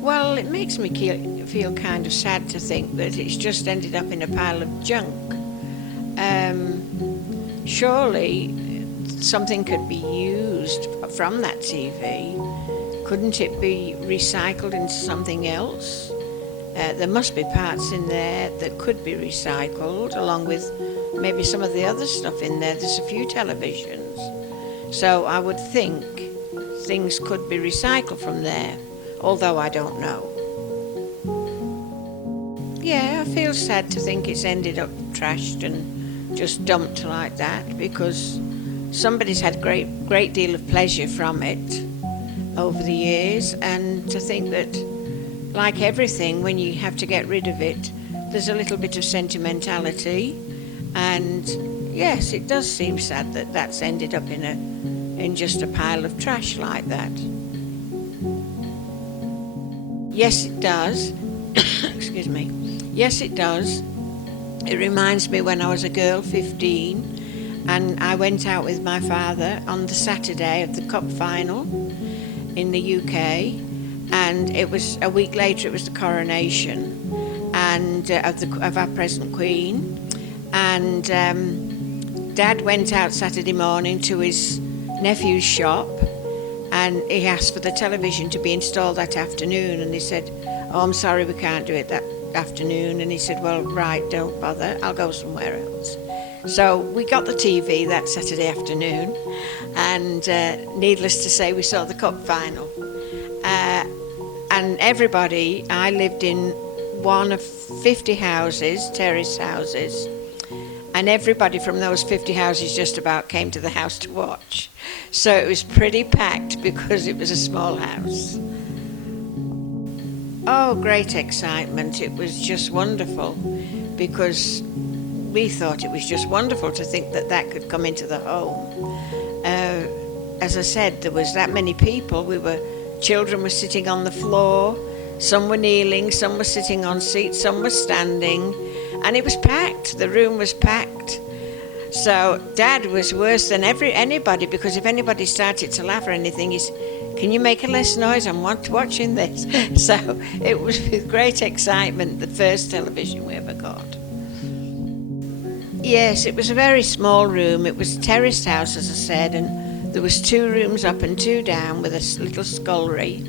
Well, it makes me feel kind of sad to think that it's just ended up in a pile of junk. Surely something could be used from that TV. Couldn't it be recycled into something else? There must be parts in there that could be recycled, along with maybe some of the other stuff in there. There's a few televisions. So I would think things could be recycled from there, although I don't know. Yeah, I feel sad to think it's ended up trashed and just dumped like that, because somebody's had great deal of pleasure from it over the years, and to think that, like everything, when you have to get rid of it, there's a little bit of sentimentality, and yes, it does seem sad that that's ended up in just a pile of trash like that. Yes, it does. Excuse me. Yes, it does. It reminds me when I was a girl, 15, and I went out with my father on the Saturday of the cup final in the UK, and it was a week later. It was the coronation and of our present Queen, and Dad went out Saturday morning to his nephew's shop, and he asked for the television to be installed that afternoon, and he said, "Oh, I'm sorry, we can't do it that afternoon." And he said, "Well, right, don't bother, I'll go somewhere else." So we got the TV that Saturday afternoon, and needless to say, we saw the cup final. And everybody, I lived in one of 50 houses, terrace houses, and everybody from those 50 houses just about came to the house to watch. So it was pretty packed because it was a small house. Oh, great excitement. It was just wonderful, because we thought it was just wonderful to think that that could come into the home. As I said, there was that many people. Children were sitting on the floor, some were kneeling, some were sitting on seats, some were standing, and it was packed. The room was packed. So Dad was worse than anybody, because if anybody started to laugh or anything, he said, "Can you make a less noise? I'm watching this." So it was with great excitement the first television we ever got. Yes, it was a very small room. It was a terraced house, as I said, and there was 2 rooms up and 2 down with a little scullery.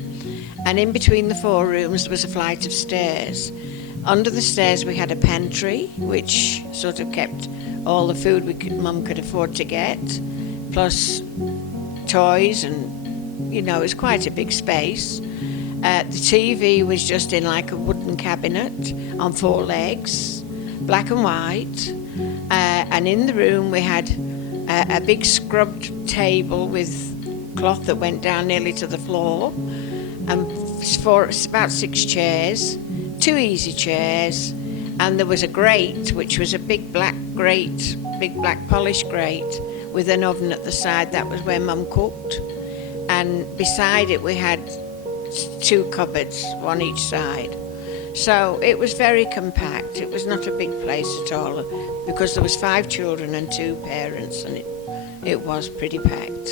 And in between the 4 rooms there was a flight of stairs. Under the stairs we had a pantry, which sort of kept all the food Mum could afford to get, plus toys, and it was quite a big space. The TV was just in like a wooden cabinet on 4 legs, black and white. And in the room we had a big scrubbed table with cloth that went down nearly to the floor, and about 6 chairs, 2 easy chairs, and there was a grate, which was a big black polished grate with an oven at the side. That was where Mum cooked, and beside it we had 2 cupboards, one each side. So it was very compact. It was not a big place at all, because there was 5 children and 2 parents, and it was pretty packed.